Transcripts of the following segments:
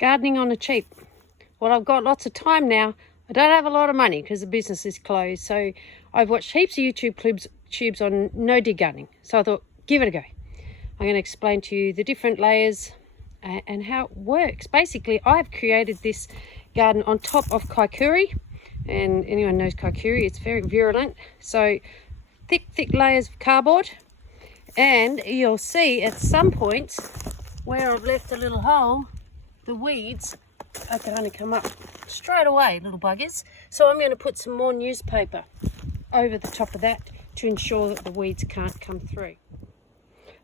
Gardening on the cheap. Well, I've got lots of time now. I don't have a lot of money because the business is closed. So I've watched heaps of YouTube tubes on no dig gardening. So I thought, give it a go. I'm going to explain to you the different layers and how it works. Basically, I've created this garden on top of kaikuri. And anyone knows kaikuri, it's very virulent. So thick layers of cardboard. And you'll see at some points where I've left a little hole, the weeds are going to come up straight away, little buggers. So I'm going to put some more newspaper over the top of that to ensure that the weeds can't come through.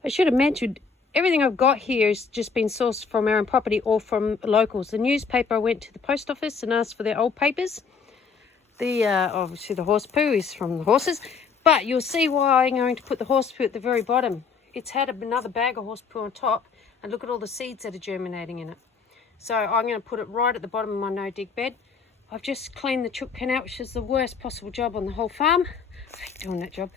I should have mentioned, everything I've got here has just been sourced from our own property or from locals. The newspaper, I went to the post office and asked for their old papers. Obviously the horse poo is from the horses, but you'll see why I'm going to put the horse poo at the very bottom. It's had another bag of horse poo on top, and look at all the seeds that are germinating in it. So I'm going to put it right at the bottom of my no-dig bed. I've just cleaned the chook pen out, which is the worst possible job on the whole farm. I hate doing that job.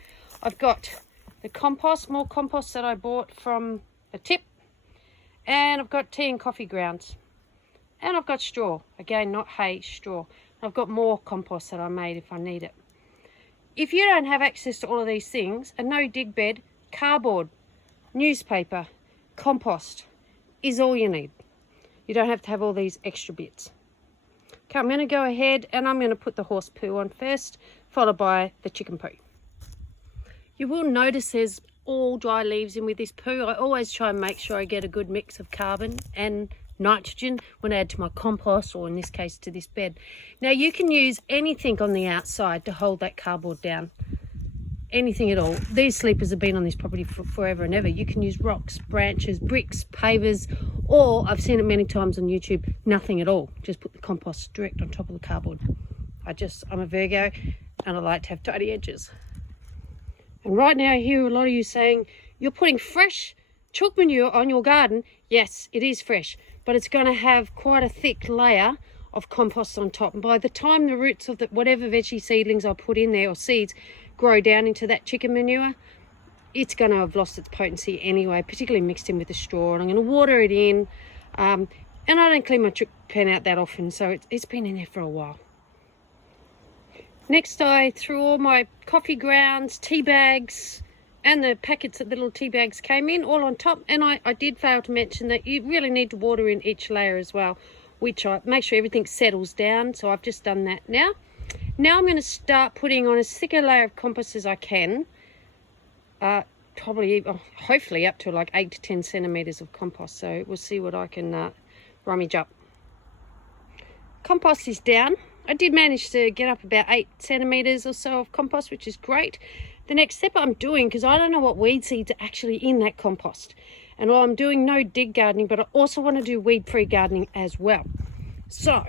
I've got the compost, more compost that I bought from a tip. And I've got tea and coffee grounds. And I've got straw. Again, not hay, straw. I've got more compost that I made if I need it. If you don't have access to all of these things, a no-dig bed, cardboard, newspaper, compost is all you need. You don't have to have all these extra bits. Okay, I'm going to go ahead and I'm going to put the horse poo on first, followed by the chicken poo. You will notice there's all dry leaves in with this poo. I always try and make sure I get a good mix of carbon and nitrogen when I add to my compost, or in this case to this bed. Now you can use anything on the outside to hold that cardboard down. Anything at all. These sleepers have been on this property for forever and ever. You can use rocks, branches, bricks, pavers, or I've seen it many times on YouTube, nothing at all. Just put the compost direct on top of the cardboard. I'm a Virgo and I like to have tidy edges. And right now I hear a lot of you saying, you're putting fresh chalk manure on your garden. Yes, it is fresh, but it's going to have quite a thick layer of compost on top. And by the time the roots of whatever veggie seedlings I put in there or seeds grow down into that chicken manure, it's going to have lost its potency anyway, particularly mixed in with the straw. And I'm going to water it in. And I don't clean my chook pen out that often, so it's been in there for a while. Next, I threw all my coffee grounds, tea bags, and the packets that the little tea bags came in all on top. And I did fail to mention that you really need to water in each layer as well, which I make sure everything settles down. So I've just done that now. Now I'm going to start putting on as thick a layer of compost as I can. Hopefully up to like 8 to 10 centimetres of compost. So we'll see what I can rummage up. Compost is down. I did manage to get up about 8 centimetres or so of compost, which is great. The next step I'm doing, because I don't know what weed seeds are actually in that compost. And while I'm doing no dig gardening, but I also want to do weed-free gardening as well. So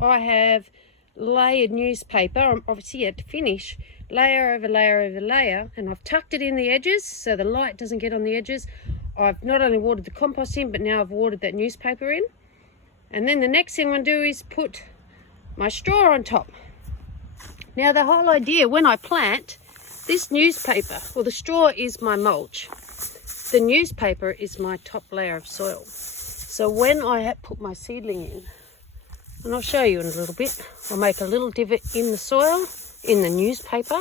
I have layered newspaper, I'm obviously yet to finish, layer over layer over layer, and I've tucked it in the edges so the light doesn't get on the edges. I've not only watered the compost in, but now I've watered that newspaper in. And then the next thing I'm going to do is put my straw on top. Now the whole idea when I plant, this newspaper, well, the straw is my mulch. The newspaper is my top layer of soil. So when I put my seedling in, and I'll show you in a little bit, I'll make a little divot in the soil, in the newspaper,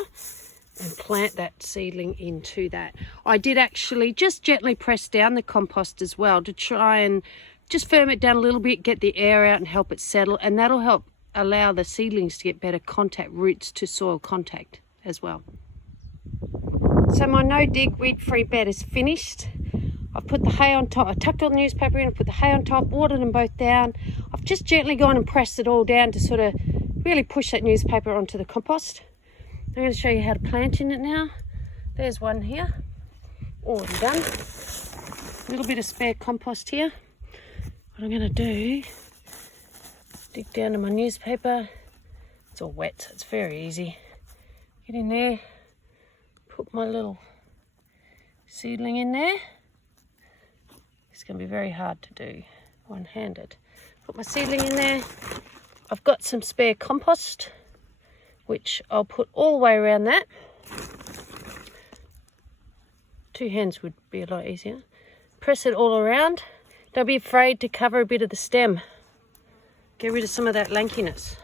and plant that seedling into that. I did actually just gently press down the compost as well to try and just firm it down a little bit, get the air out and help it settle, and that'll help allow the seedlings to get better contact, roots to soil contact as well. So my no-dig weed-free bed is finished. I've put the hay on top. I tucked all the newspaper in, I put the hay on top, watered them both down. I've just gently gone and pressed it all down to sort of really push that newspaper onto the compost. I'm going to show you how to plant in it now. There's one here, already done. A little bit of spare compost here. What I'm going to do, dig down to my newspaper. It's all wet, so it's very easy. Get in there, put my little seedling in there. It's going to be very hard to do one-handed. Put my seedling in there. I've got some spare compost, which I'll put all the way around that. 2 hands would be a lot easier. Press it all around. Don't be afraid to cover a bit of the stem get rid of some of that lankiness.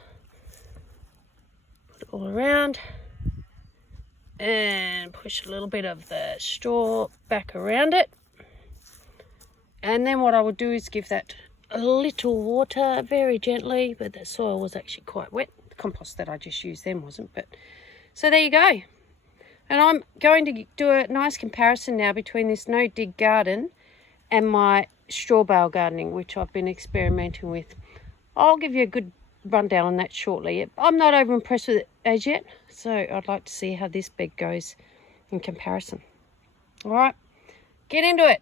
Put it all around and push a little bit of the straw back around it. And then what I would do is give that a little water very gently, but the soil was actually quite wet. The compost that I just used then wasn't, but so there you go. And I'm going to do a nice comparison now between this no dig garden and my straw bale gardening, which I've been experimenting with. I'll give you a good rundown on that shortly. I'm not over impressed with it as yet, so I'd like to see how this bed goes in comparison. All right, get into it.